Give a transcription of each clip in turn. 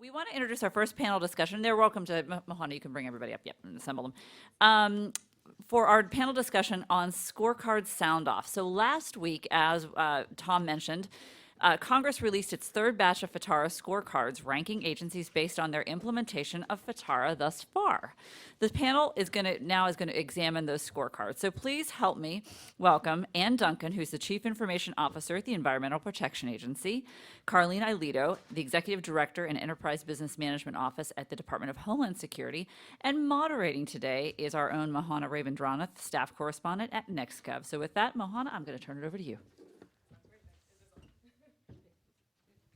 We want to introduce our first panel discussion. They're welcome to, Mohana, you can bring everybody up, yep, and assemble them. For our panel discussion on scorecard sound-off. So last week, as Tom mentioned, Congress released its third batch of FITARA scorecards, ranking agencies based on their implementation of FITARA thus far. The panel is going to examine those scorecards. So please help me welcome Ann Duncan, who's the Chief Information Officer at the Environmental Protection Agency, Carlene Ailito, the Executive Director in Enterprise Business Management Office at the Department of Homeland Security, and moderating today is our own Mohana Ravendranath, Staff Correspondent at NextGov. So with that, Mohana, I'm going to turn it over to you.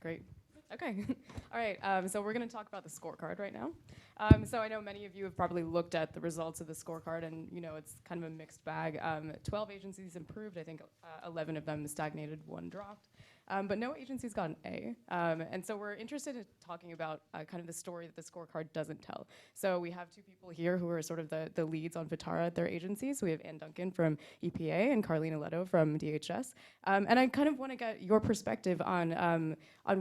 Great. Okay. All right. So we're going to talk about the scorecard right now. So I know many of you have probably looked at the results of the scorecard, and it's kind of a mixed bag. 12 agencies improved. I think 11 of them stagnated, one dropped. But no agency's got an A. And so we're interested in talking about kind of the story that the scorecard doesn't tell. So we have two people here who are sort of the leads on FITARA at their agencies. We have Ann Duncan from EPA and Carlene Ailito from DHS. And I kind of want to get your perspective on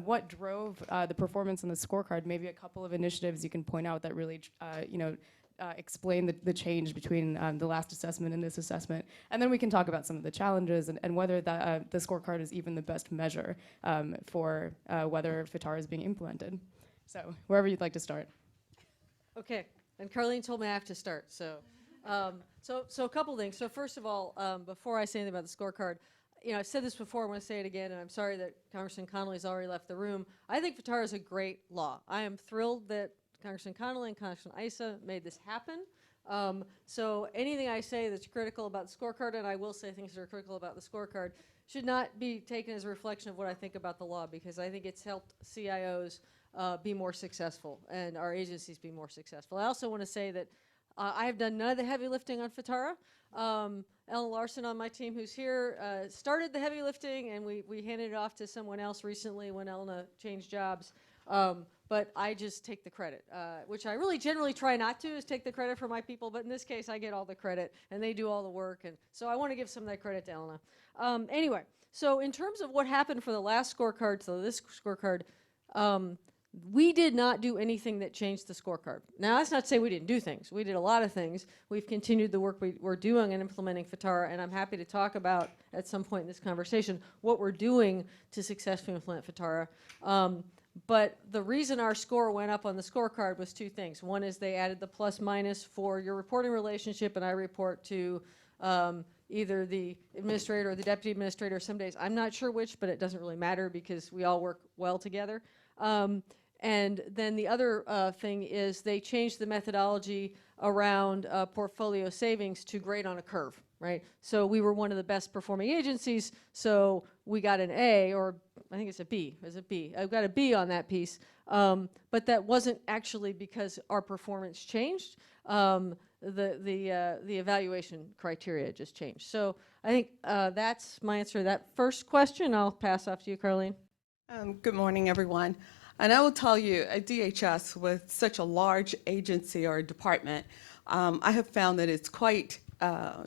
what drove the performance on the scorecard, maybe a couple of initiatives you can point out that really, explain the change between the last assessment and this assessment. And then we can talk about some of the challenges and whether the scorecard is even the best measure for whether FITARA is being implemented. So wherever you'd like to start. Okay, and Carlene told me I have to start, so a couple things. So first of all, before I say anything about the scorecard, I've said this before, I want to say it again, and I'm sorry that Congressman Connolly's already left the room. I think FITARA is a great law. I am thrilled that Congressman Connolly and Congressman Issa made this happen. So anything I say that's critical about the scorecard, and I will say things that are critical about the scorecard, should not be taken as a reflection of what I think about the law, because I think it's helped CIOs be more successful and our agencies be more successful. I also want to say that I have done none of the heavy lifting on FITARA. Ellen Larson on my team, who's here, started the heavy lifting, and we handed it off to someone else recently when Elna changed jobs. But I just take the credit, which I really generally try not to, is take the credit for my people. But in this case, I get all the credit, and they do all the work. And so I want to give some of that credit to Elna. Anyway, so in terms of what happened for the last scorecard to this scorecard, we did not do anything that changed the scorecard. Now, that's not to say we didn't do things. We did a lot of things. We've continued the work we're doing in implementing FITARA, and I'm happy to talk about, at some point in this conversation, what we're doing to successfully implement FITARA. But the reason our score went up on the scorecard was two things. One is they added the plus minus for your reporting relationship, and I report to either the administrator or the deputy administrator some days. I'm not sure which, but it doesn't really matter because we all work well together. And then the other thing is they changed the methodology around portfolio savings to grade on a curve, right? So we were one of the best performing agencies, so we got an A, or I think it's a B. It's a B. I've got a B on that piece. But that wasn't actually because our performance changed. The evaluation criteria just changed. So I think that's my answer to that first question. I'll pass off to you, Carlene. Good morning, everyone. And I will tell you, at DHS, with such a large agency or department, I have found that it's quite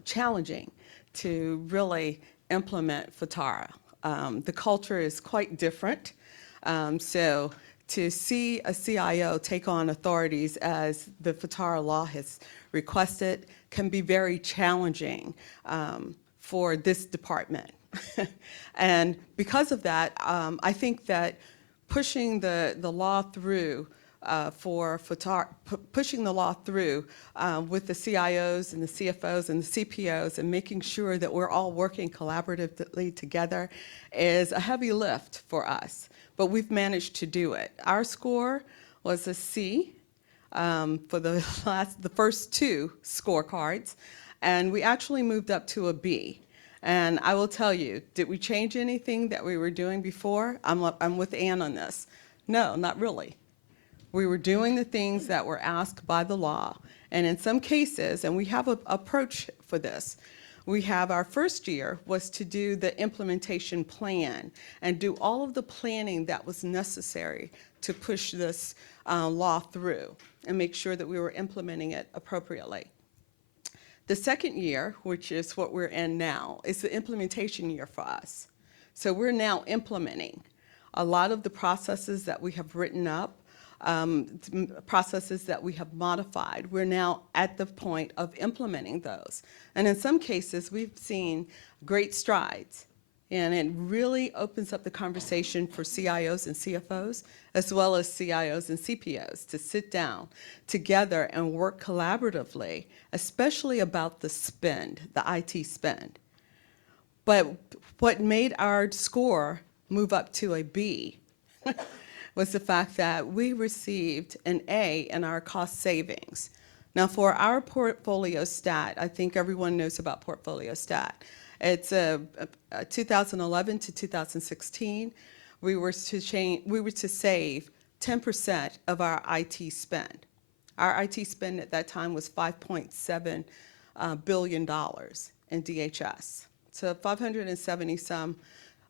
challenging to really implement FITARA. The culture is quite different. So to see a CIO take on authorities as the FITARA law has requested can be very challenging for this department. And because of that, I think that pushing the law through for FITARA, pushing the law through with the CIOs and the CFOs and the CPOs and making sure that we're all working collaboratively together is a heavy lift for us. But we've managed to do it. Our score was a C for the first two scorecards, and we actually moved up to a B. And I will tell you, did we change anything that we were doing before? I'm with Ann on this. No, not really. We were doing the things that were asked by the law. And in some cases, and we have an approach for this, we have our first year was to do the implementation plan and do all of the planning that was necessary to push this law through and make sure that we were implementing it appropriately. The second year, which is what we're in now, is the implementation year for us. So we're now implementing a lot of the processes that we have written up. processes that we have modified. We're now at the point of implementing those. And in some cases, we've seen great strides. And it really opens up the conversation for CIOs and CFOs, as well as CIOs and CPOs, to sit down together and work collaboratively, especially about the spend, the IT spend. But what made our score move up to a B was the fact that we received an A in our cost savings. Now, for our portfolio stat, I think everyone knows about portfolio stat. It's 2011 to 2016. We were to save 10% of our IT spend. Our IT spend at that time was $5.7 billion in DHS. So 570 some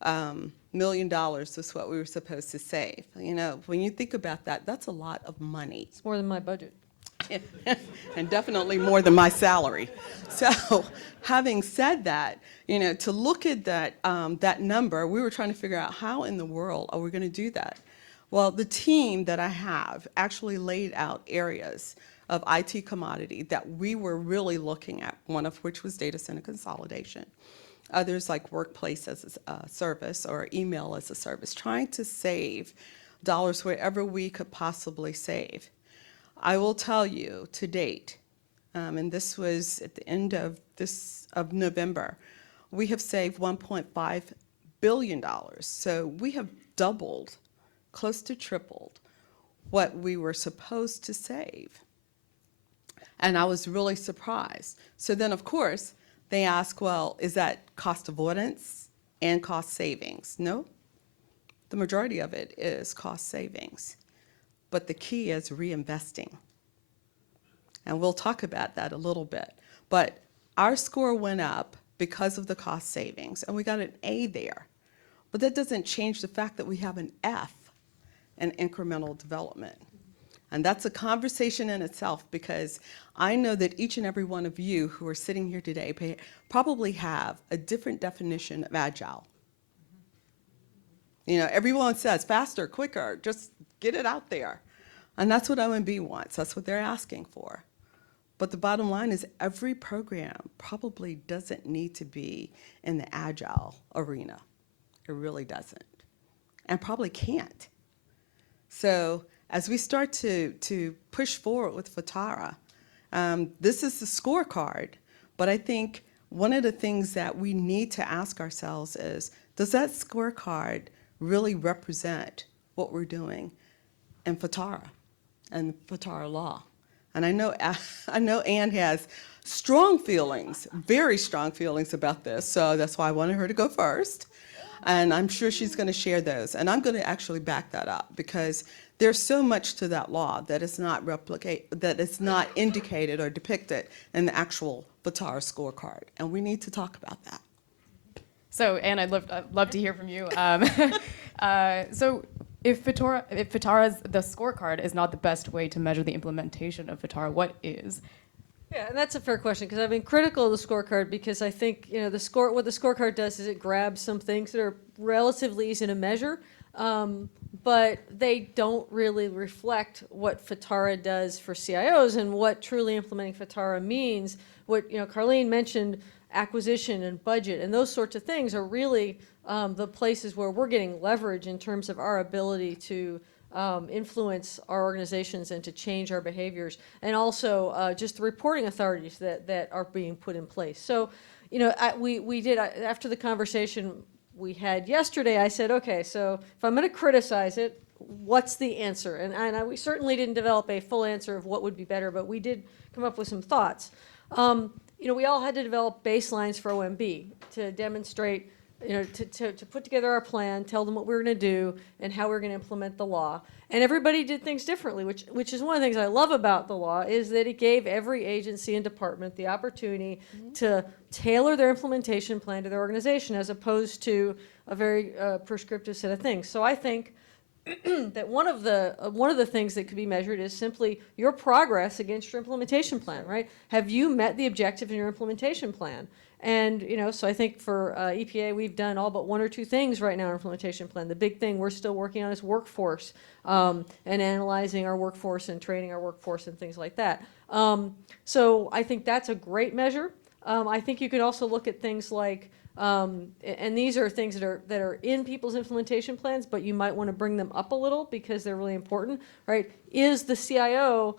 $1 million is what we were supposed to save. You know, when you think about that, that's a lot of money. It's more than my budget. And definitely more than my salary. So having said that, you know, to look at that, that number, we were trying to figure out how in the world are we going to do that? Well, the team that I have actually laid out areas of IT commodity that we were really looking at, one of which was data center consolidation. Others like workplace as a service or email as a service, trying to save dollars wherever we could possibly save. I will tell you to date, and this was at the end of November, we have saved $1.5 billion. So we have doubled, close to tripled, what we were supposed to save. And I was really surprised. So then, of course, they ask, well, is that cost avoidance and cost savings? No, the majority of it is cost savings. But the key is reinvesting. And we'll talk about that a little bit. But our score went up because of the cost savings, and we got an A there. But that doesn't change the fact that we have an F in incremental development. And that's a conversation in itself, because I know that each and every one of you who are sitting here today probably have a different definition of agile. You know, everyone says faster, quicker, just get it out there. And that's what OMB wants. That's what they're asking for. But the bottom line is every program probably doesn't need to be in the agile arena. It really doesn't. And probably can't. So as we start to push forward with FITARA, this is the scorecard. But I think one of the things that we need to ask ourselves is, does that scorecard really represent what we're doing in FITARA and FITARA law? And I know Anne has strong feelings, very strong feelings about this, so that's why I wanted her to go first. And I'm sure she's going to share those. And I'm going to actually back that up, because there's so much to that law that is not indicated or depicted in the actual FITARA scorecard. And we need to talk about that. So, Anne, I'd love to hear from you. So, if FITARA's the scorecard is not the best way to measure the implementation of FITARA, what is? Yeah, and that's a fair question, because I've been critical of the scorecard, because I think, you know, what the scorecard does is it grabs some things that are relatively easy to measure, but they don't really reflect what FITARA does for CIOs and what truly implementing FITARA means. What, you know, Carlene mentioned, acquisition and budget, and those sorts of things are really the places where we're getting leverage in terms of our ability to influence our organizations and to change our behaviors, and also just the reporting authorities that are being put in place. So, you know, we did, after the conversation we had yesterday, I said, okay, so if I'm going to criticize it, what's the answer? And we certainly didn't develop a full answer of what would be better, but we did come up with some thoughts. You know, we all had to develop baselines for OMB to demonstrate, you know, to put together our plan, tell them what we were going to do and how we were going to implement the law. And everybody did things differently, which is one of the things I love about the law, is that it gave every agency and department the opportunity to tailor their implementation plan to their organization, as opposed to a very prescriptive set of things. So I think that one of the things that could be measured is simply your progress against your implementation plan, right? Have you met the objective in your implementation plan? And, so I think for EPA, we've done all but one or two things right now in our implementation plan. The big thing we're still working on is workforce, and analyzing our workforce and training our workforce and things like that. So I think that's a great measure. I think you could also look at things like, and these are things that are in people's implementation plans, but you might want to bring them up a little because they're really important, right? Is the CIO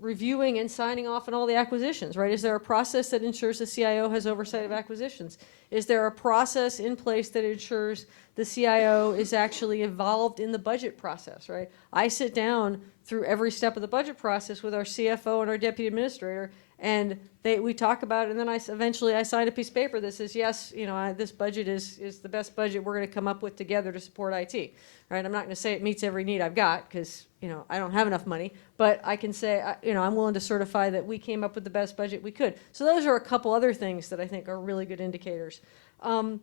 reviewing and signing off on all the acquisitions, right? Is there a process that ensures the CIO has oversight of acquisitions? Is there a process in place that ensures the CIO is actually involved in the budget process, right? I sit down through every step of the budget process with our CFO and our deputy administrator, and we talk about it, and then eventually I sign a piece of paper that says, yes, this budget is the best budget we're going to come up with together to support IT, right? I'm not going to say it meets every need I've got because, I don't have enough money, but I can say, I'm willing to certify that we came up with the best budget we could. So those are a couple other things that I think are really good indicators. On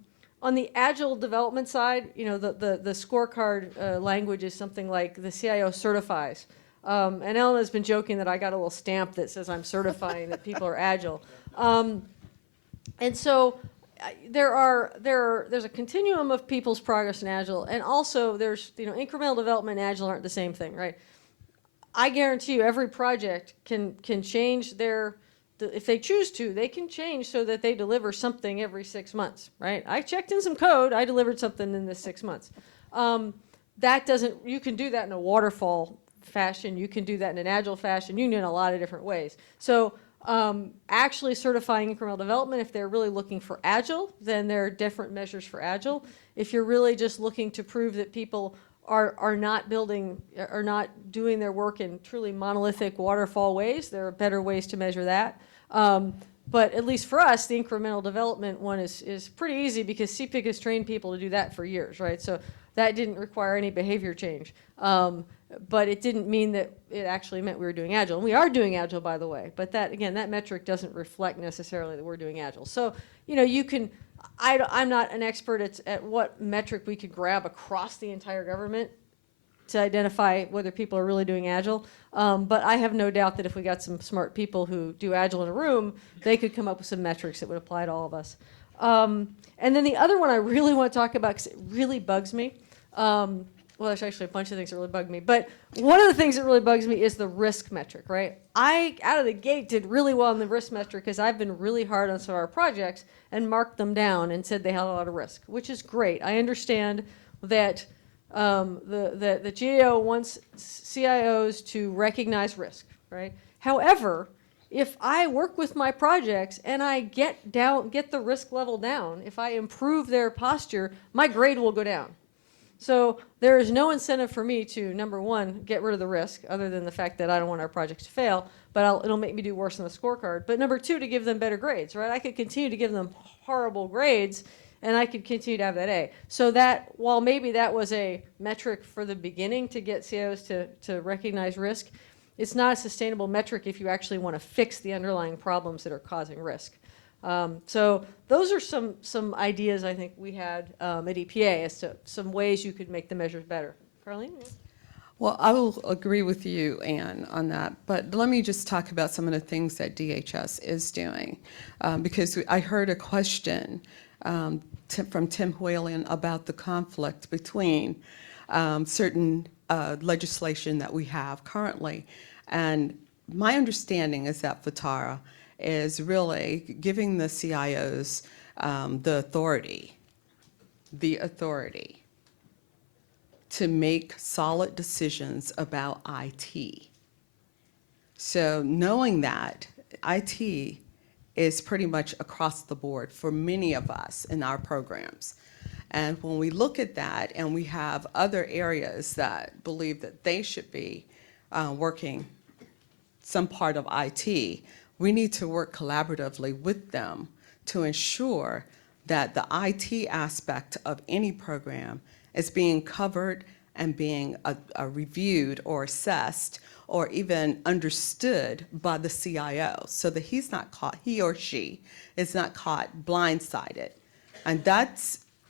the agile development side, the scorecard language is something like the CIO certifies. And Ellen has been joking that I got a little stamp that says I'm certifying that people are agile. And so there's a continuum of people's progress in agile, and also there's incremental development and agile aren't the same thing, right? I guarantee you every project can change if they choose to, they can change so that they deliver something every 6 months, right? I checked in some code, I delivered something in this 6 months. You can do that in a waterfall fashion, you can do that in an agile fashion, you can do it in a lot of different ways. So actually certifying incremental development, if they're really looking for agile, then there are different measures for agile. If you're really just looking to prove that people are not doing their work in truly monolithic waterfall ways, there are better ways to measure that. But at least for us, the incremental development one is pretty easy because CPIC has trained people to do that for years, right? So that didn't require any behavior change. But it didn't mean that it actually meant we were doing agile. And we are doing agile, by the way. But that metric doesn't reflect necessarily that we're doing agile. So, I'm not an expert at what metric we could grab across the entire government to identify whether people are really doing agile. But I have no doubt that if we got some smart people who do agile in a room, they could come up with some metrics that would apply to all of us. And then the other one I really want to talk about, because it really bugs me, well, there's actually a bunch of things that really bug me. But one of the things that really bugs me is the risk metric, right? I, out of the gate, did really well in the risk metric because I've been really hard on some of our projects and marked them down and said they had a lot of risk, which is great. I understand that the GAO wants CIOs to recognize risk, right? However, if I work with my projects and I get the risk level down, if I improve their posture, my grade will go down. So there is no incentive for me to, number one, get rid of the risk, other than the fact that I don't want our projects to fail, but it'll make me do worse on the scorecard. But number two, to give them better grades, right? I could continue to give them horrible grades, and I could continue to have that A. So that, while maybe that was a metric for the beginning to get CIOs to recognize risk, it's not a sustainable metric if you actually want to fix the underlying problems that are causing risk. So those are some ideas I think we had at EPA as to some ways you could make the measures better. Carlene? Well, I will agree with you, Anne, on that. But let me just talk about some of the things that DHS is doing. Because I heard a question from Tim Whalen about the conflict between certain legislation that we have currently. And my understanding is that FITARA is really giving the CIOs the authority to make solid decisions about IT. So knowing that IT is pretty much across the board for many of us in our programs. And when we look at that and we have other areas that believe that they should be working some part of IT, we need to work collaboratively with them to ensure that the IT aspect of any program is being covered and being reviewed or assessed or even understood by the CIO so that he or she is not caught blindsided. And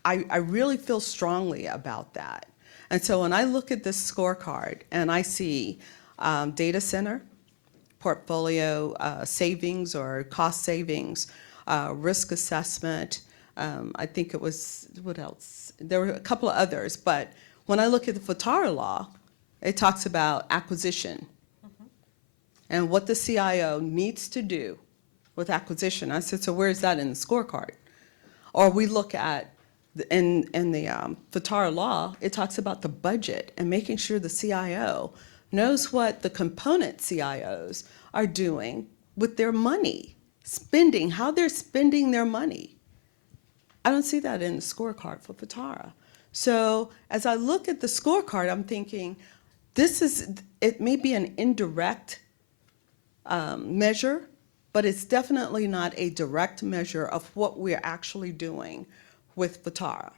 I really feel strongly about that. And so when I look at this scorecard and I see data center, portfolio savings or cost savings, risk assessment. I think it was, what else? There were a couple of others, but when I look at the FITARA law, it talks about acquisition and what the CIO needs to do with acquisition. I said, so where is that in the scorecard? Or we look at, in the FITARA law, it talks about the budget and making sure the CIO knows what the component CIOs are doing with their money, spending, how they're spending their money. I don't see that in the scorecard for FITARA. So as I look at the scorecard, I'm thinking, it may be an indirect measure, but it's definitely not a direct measure of what we're actually doing with FITARA.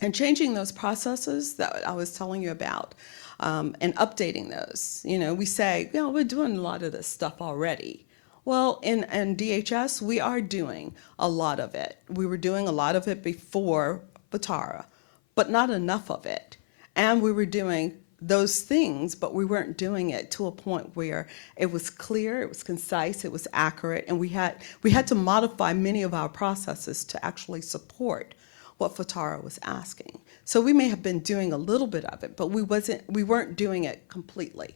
And changing those processes that I was telling you about, and updating those. We say, we're doing a lot of this stuff already. Well, in DHS, we are doing a lot of it. We were doing a lot of it before FITARA, but not enough of it. And we were doing those things, but we weren't doing it to a point where it was clear, it was concise, it was accurate, and we had to modify many of our processes to actually support what FITARA was asking. So we may have been doing a little bit of it, but we weren't doing it completely.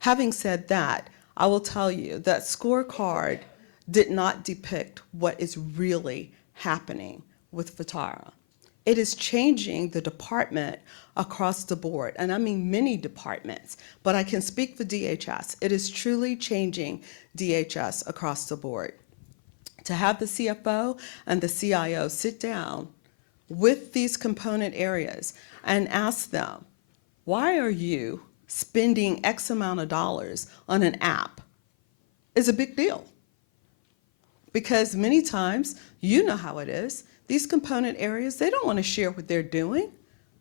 Having said that, I will tell you that scorecard did not depict what is really happening with FITARA. It is changing the department across the board, and I mean many departments, but I can speak for DHS. It is truly changing DHS across the board. To have the CFO and the CIO sit down with these component areas and ask them, why are you spending X amount of dollars on an app, is a big deal. Because many times, you know how it is, these component areas, they don't want to share what they're doing.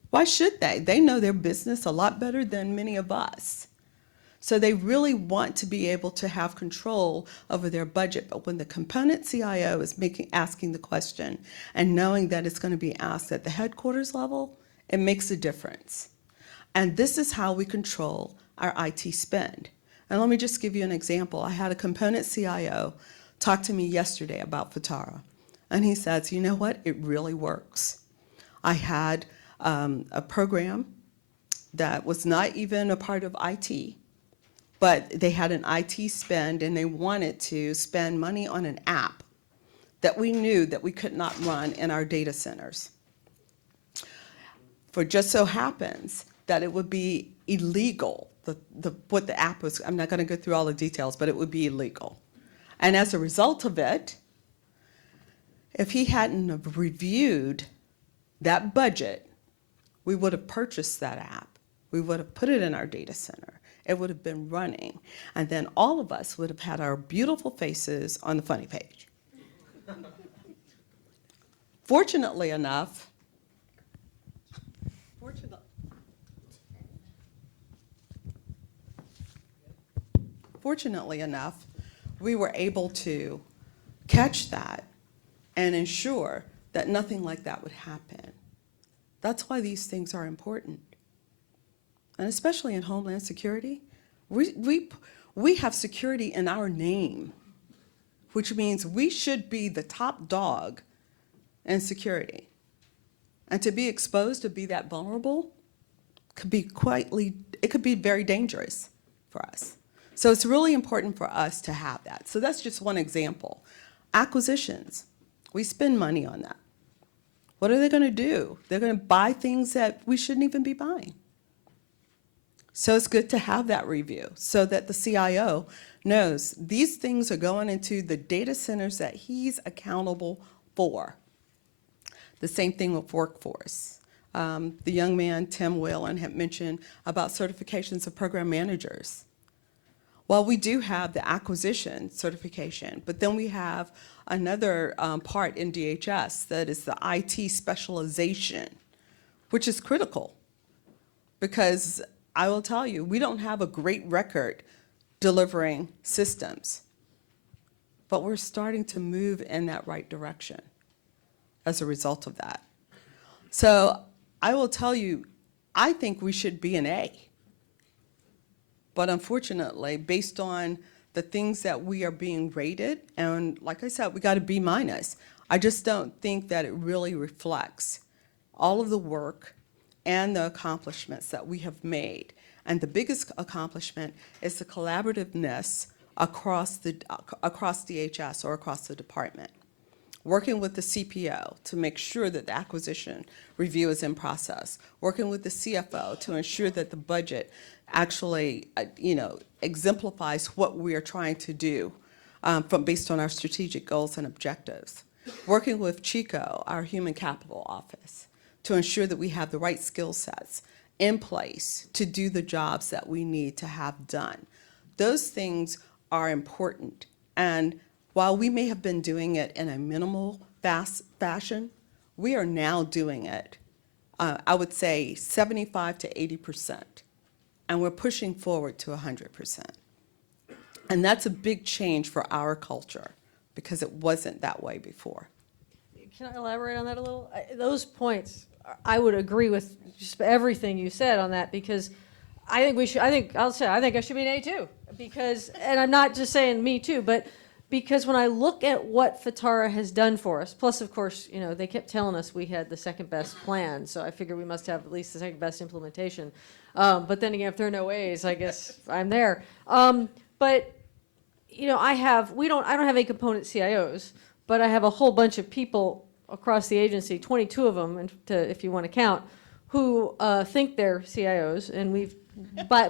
Why should they? They know their business a lot better than many of us. So they really want to be able to have control over their budget. But when the component CIO is asking the question and knowing that it's going to be asked at the headquarters level, it makes a difference. And this is how we control our IT spend. And let me just give you an example. I had a component CIO talk to me yesterday about FITARA. And he says, you know what? It really works. I had a program that was not even a part of IT, but they had an IT spend and they wanted to spend money on an app that we knew that we could not run in our data centers. For just so happens that it would be illegal, what the app was, I'm not going to go through all the details, but it would be illegal. And as a result of it, if he hadn't have reviewed that budget, we would have purchased that app. We would have put it in our data center. It would have been running. And then all of us would have had our beautiful faces on the funny page. Fortunately enough, we were able to catch that and ensure that nothing like that would happen. That's why these things are important. And especially in Homeland Security, we have security in our name, which means we should be the top dog in security. And to be exposed, to be that vulnerable, it could be very dangerous for us. So it's really important for us to have that. So that's just one example. Acquisitions, we spend money on that. What are they going to do? They're going to buy things that we shouldn't even be buying. So it's good to have that review so that the CIO knows these things are going into the data centers that he's accountable for. The same thing with workforce. The young man, Tim Whalen, had mentioned about certifications of program managers. Well, we do have the acquisition certification, but then we have another part in DHS that is the IT specialization, which is critical because I will tell you, we don't have a great record delivering systems, but we're starting to move in that right direction as a result of that. So I will tell you, I think we should be an A. But unfortunately, based on the things that we are being rated, and like I said, we got a B minus. I just don't think that it really reflects all of the work and the accomplishments that we have made. And the biggest accomplishment is the collaborativeness across DHS or across the department. Working with the CPO to make sure that the acquisition review is in process. Working with the CFO to ensure that the budget actually, exemplifies what we are trying to do based on our strategic goals and objectives. Working with Chico, our human capital office, to ensure that we have the right skill sets in place to do the jobs that we need to have done. Those things are important. And while we may have been doing it in a minimal fashion, we are now doing it, I would say 75 to 80%. And we're pushing forward to 100%. And that's a big change for our culture because it wasn't that way before. Can I elaborate on that a little? Those points, I would agree with just everything you said on that because I think I should be an A too. Because, and I'm not just saying me too, but because when I look at what FITARA has done for us, plus of course, they kept telling us we had the second best plan, so I figured we must have at least the second best implementation. But then again, if there are no A's, I guess I'm there. But I don't have a component CIOs, but I have a whole bunch of people across the agency, 22 of them, if you want to count, who think they're CIOs, and we've by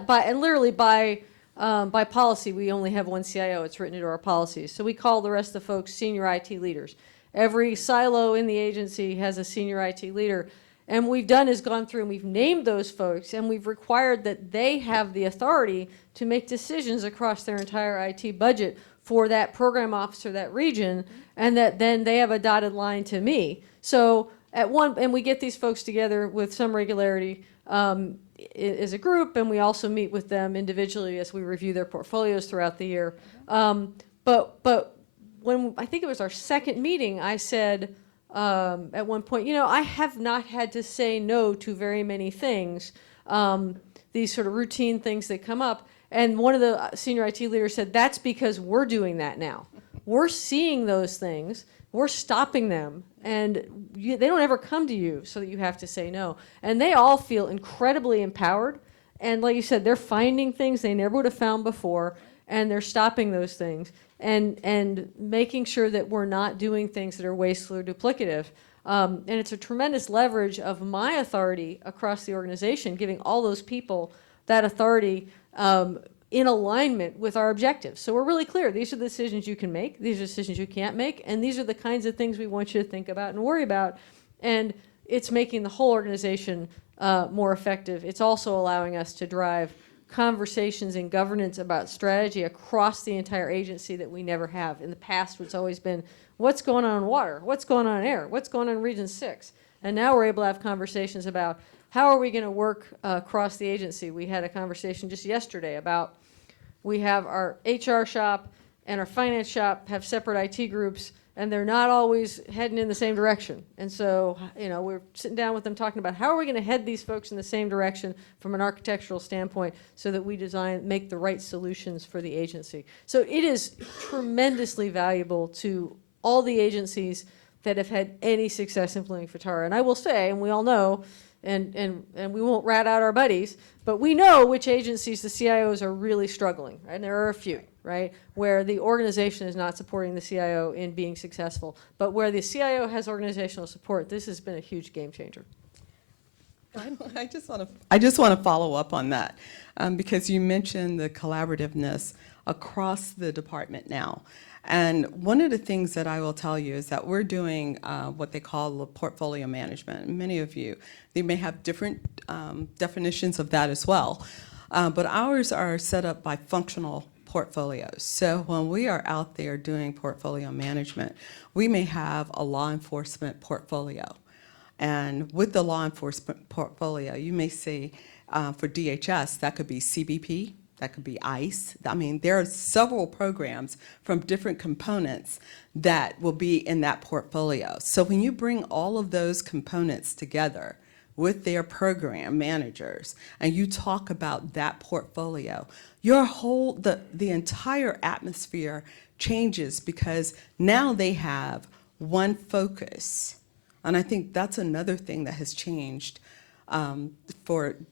policy, we only have one CIO. It's written into our policies. So we call the rest of the folks senior IT leaders. Every silo in the agency has a senior IT leader. And what we've done is gone through and we've named those folks, and we've required that they have the authority to make decisions across their entire IT budget for that program officer, that region, and that then they have a dotted line to me. So and we get these folks together with some regularity as a group, and we also meet with them individually as we review their portfolios throughout the year. But when I think it was our second meeting, I said at one point, I have not had to say no to very many things, these sort of routine things that come up. And one of the senior IT leaders said, that's because we're doing that now. We're seeing those things. We're stopping them, and they don't ever come to you so that you have to say no. And they all feel incredibly empowered, and like you said, they're finding things they never would have found before, and they're stopping those things and making sure that we're not doing things that are wasteful or duplicative. And it's a tremendous leverage of my authority across the organization, giving all those people that authority in alignment with our objectives. So we're really clear. These are the decisions you can make. These are decisions you can't make. And these are the kinds of things we want you to think about and worry about. And it's making the whole organization more effective. It's also allowing us to drive conversations in governance about strategy across the entire agency that we never have. In the past, it's always been, what's going on in water? What's going on in air? What's going on in Region 6? And now we're able to have conversations about how are we going to work across the agency. We had a conversation just yesterday about we have our HR shop and our finance shop have separate IT groups, and they're not always heading in the same direction. And so, we're sitting down with them talking about how are we going to head these folks in the same direction from an architectural standpoint so that we make the right solutions for the agency. So it is tremendously valuable to all the agencies that have had any success implementing FITARA. And I will say, and we all know, and we won't rat out our buddies, but we know which agencies the CIOs are really struggling, right? And there are a few, right, where the organization is not supporting the CIO in being successful. But where the CIO has organizational support, this has been a huge game changer. I just want to follow up on that because you mentioned the collaborativeness across the department now. And one of the things that I will tell you is that we're doing what they call portfolio management. Many of you, they may have different definitions of that as well. But ours are set up by functional portfolios. So when we are out there doing portfolio management, we may have a law enforcement portfolio. And with the law enforcement portfolio, you may see for DHS, that could be CBP, that could be ICE. I mean, there are several programs from different components that will be in that portfolio. So when you bring all of those components together, with their program managers and you talk about that portfolio, the entire atmosphere changes because now they have one focus. And I think that's another thing that has changed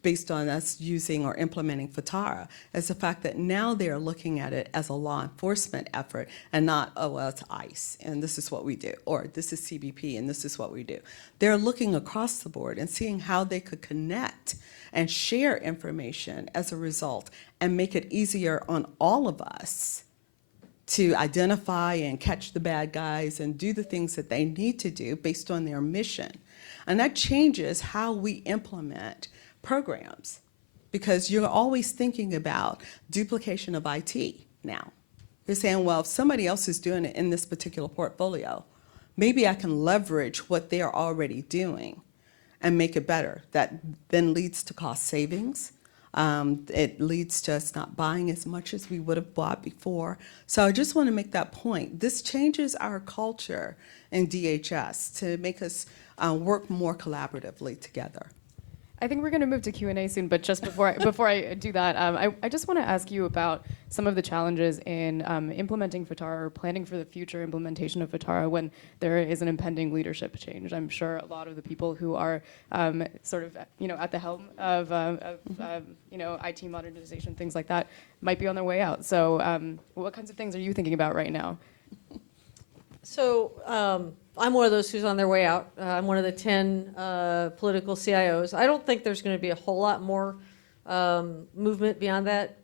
based on us using or implementing FITARA, is the fact that now they're looking at it as a law enforcement effort and not, oh, well, it's ICE and this is what we do, or this is CBP and this is what we do. They're looking across the board and seeing how they could connect and share information as a result and make it easier on all of us to identify and catch the bad guys and do the things that they need to do based on their mission. And that changes how we implement programs because you're always thinking about duplication of IT now. You're saying, well, if somebody else is doing it in this particular portfolio, maybe I can leverage what they're already doing and make it better. That then leads to cost savings. It leads to us not buying as much as we would have bought before. So I just want to make that point. This changes our culture in DHS to make us work more collaboratively together. I think we're going to move to Q&A soon, but just before I do that, I just want to ask you about some of the challenges in implementing FITARA or planning for the future implementation of FITARA when there is an impending leadership change. I'm sure a lot of the people who are sort of at the helm of IT modernization, things like that, might be on their way out. So what kinds of things are you thinking about right now? So I'm one of those who's on their way out. I'm one of the 10 political CIOs. I don't think there's going to be a whole lot more movement beyond that.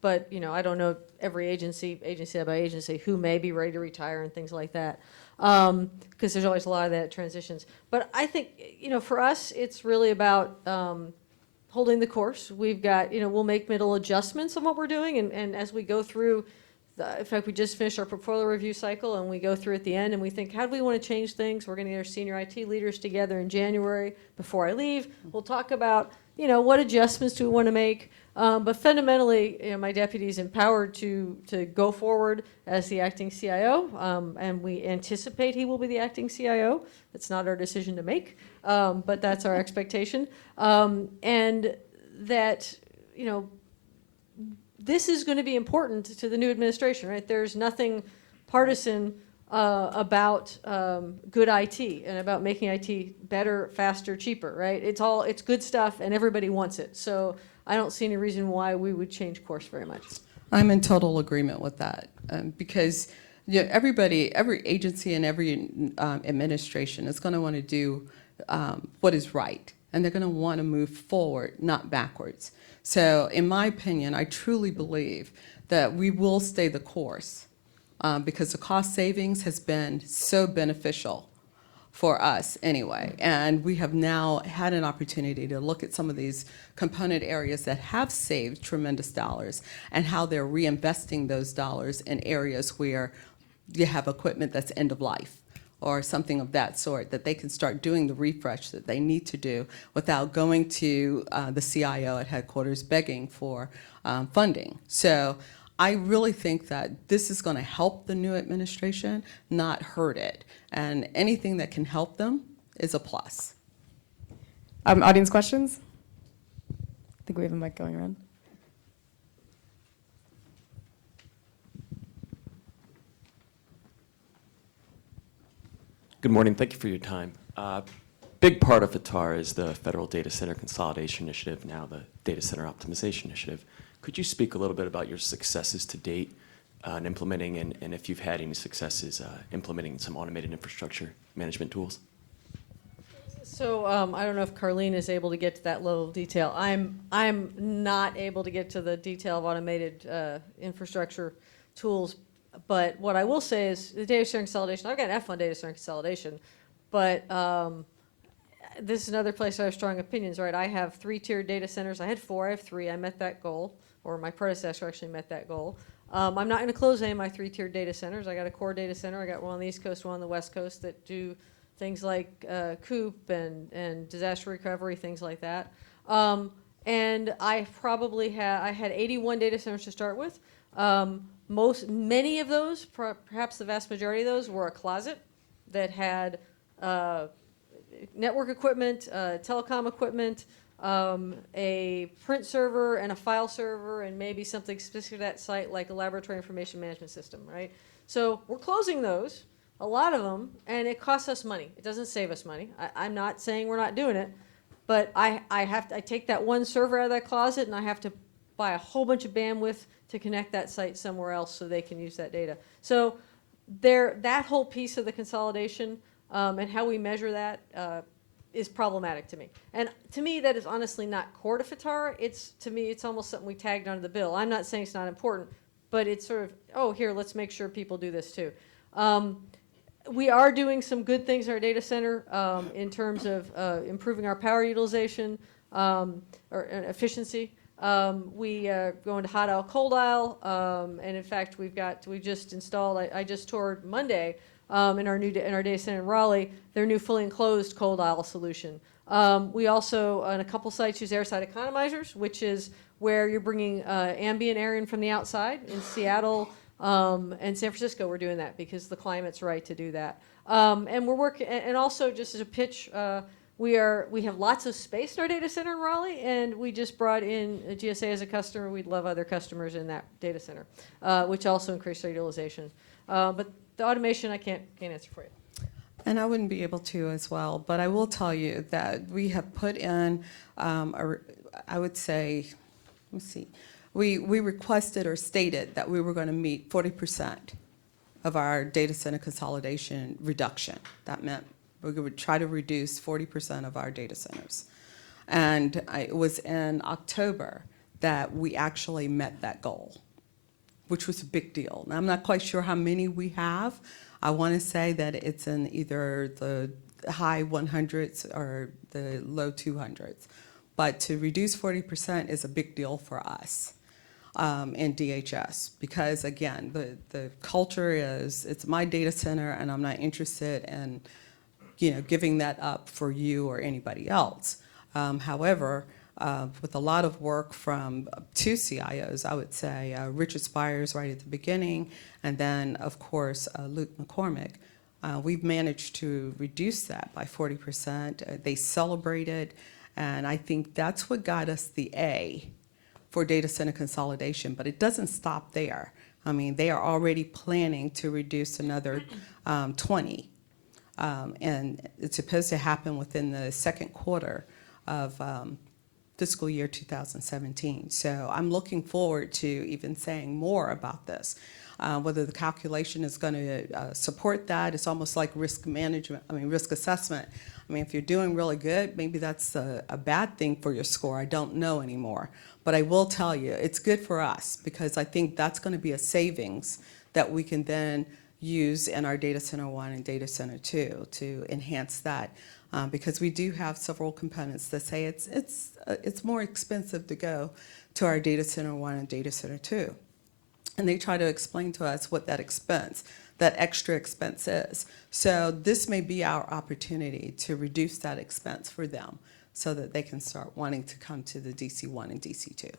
But I don't know every agency by agency, who may be ready to retire and things like that. Because there's always a lot of that transitions. But I think, for us, it's really about holding the course. We've got, we'll make middle adjustments on what we're doing. And as we go through, in fact, we just finished our portfolio review cycle, and we go through at the end, and we think, how do we want to change things? We're going to get our senior IT leaders together in January before I leave. We'll talk about, what adjustments do we want to make? But fundamentally, my deputy is empowered to go forward as the acting CIO, and we anticipate he will be the acting CIO. It's not our decision to make, but that's our expectation. And that, this is going to be important to the new administration, right? There's nothing partisan about good IT and about making IT better, faster, cheaper, right? It's good stuff, and everybody wants it. So I don't see any reason why we would change course very much. I'm in total agreement with that because every agency and every administration is going to want to do what is right, and they're going to want to move forward, not backwards. So in my opinion, I truly believe that we will stay the course because the cost savings has been so beneficial for us anyway. And we have now had an opportunity to look at some of these component areas that have saved tremendous dollars and how they're reinvesting those dollars in areas where you have equipment that's end of life or something of that sort, that they can start doing the refresh that they need to do without going to the CIO at headquarters begging for funding. So I really think that this is going to help the new administration, not hurt it. And anything that can help them is a plus. Audience questions? I think we have a mic going around. Good morning. Thank you for your time. Big part of FITARA is the Federal Data Center Consolidation Initiative, now the Data Center Optimization Initiative. Could you speak a little bit about your successes to date in implementing and if you've had any successes implementing some automated infrastructure management tools? So I don't know if Carlene is able to get to that level of detail. I'm not able to get to the detail of automated infrastructure tools. But what I will say is the data center consolidation, I've got an F on data center consolidation, but this is another place I have strong opinions, right? I have 3-tiered data centers. I had 4, I have 3. I met that goal, or my predecessor actually met that goal. I'm not going to close any of my 3-tiered data centers. I got a core data center. I got one on the East Coast, one on the West Coast that do things like COOP and disaster recovery, things like that. And I had 81 data centers to start with. Many of those, perhaps the vast majority of those, were a closet that had network equipment, telecom equipment, a print server and a file server, and maybe something specific to that site like a laboratory information management system, right? So we're closing those, a lot of them, and it costs us money. It doesn't save us money. I'm not saying we're not doing it, but I take that one server out of that closet and I have to buy a whole bunch of bandwidth to connect that site somewhere else so they can use that data. So that whole piece of the consolidation and how we measure that is problematic to me. And to me, that is honestly not core to FITARA. To me, it's almost something we tagged onto the bill. I'm not saying it's not important, but it's sort of, oh, here, let's make sure people do this too. We are doing some good things in our data center in terms of improving our power utilization or efficiency. We go into hot aisle, cold aisle, and in fact, we just installed. I just toured Monday in our data center in Raleigh, their new fully enclosed cold aisle solution. We also, on a couple sites, use airside economizers, which is where you're bringing ambient air in from the outside. In Seattle and San Francisco, we're doing that because the climate's right to do that. And we're working, and also just as a pitch, we have lots of space in our data center in Raleigh, and we just brought in a GSA as a customer. We'd love other customers in that data center, which also increased our utilization. But the automation, I can't answer for you. And I wouldn't be able to as well, but I will tell you that we have put in, I would say, let's see, we requested or stated that we were going to meet 40% of our data center consolidation reduction. That meant we would try to reduce 40% of our data centers. And it was in October that we actually met that goal, which was a big deal. Now, I'm not quite sure how many we have. I want to say that it's in either the high 100s or the low 200s. But to reduce 40% is a big deal for us in DHS because, again, the culture is it's my data center and I'm not interested in giving that up for you or anybody else. However, with a lot of work from two CIOs, I would say Richard Spires right at the beginning, and then, of course, Luke McCormick, we've managed to reduce that by 40%. They celebrated, and I think that's what got us the A for data center consolidation, but it doesn't stop there. I mean, they are already planning to reduce another 20. And it's supposed to happen within the second quarter of fiscal year 2017. So I'm looking forward to even saying more about this. Whether the calculation is going to support that, it's almost like risk assessment. I mean, if you're doing really good, maybe that's a bad thing for your score. I don't know anymore. But I will tell you, it's good for us because I think that's going to be a savings that we can then use in our Data Center 1 and Data Center 2 to enhance that. Because we do have several components that say it's more expensive to go to our Data Center 1 and Data Center 2. And they try to explain to us what that extra expense is. So this may be our opportunity to reduce that expense for them so that they can start wanting to come to the DC1 and DC2.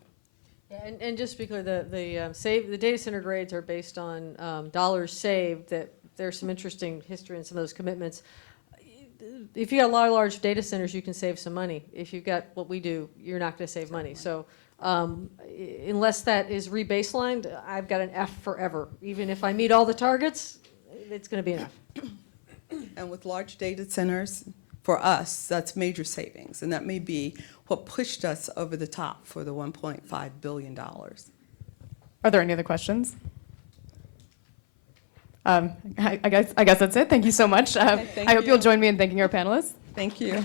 Yeah, and just to be clear, the data center grades are based on dollars saved. That there's some interesting history in some of those commitments. If you got a lot of large data centers, you can save some money. If you've got what we do, you're not going to save money. So unless that is rebaselined, I've got an F forever. Even if I meet all the targets, it's going to be an F. And with large data centers, for us, that's major savings. And that may be what pushed us over the top for the $1.5 billion. Are there any other questions? I guess that's it. Thank you so much. I hope you'll join me in thanking our panelists. Thank you.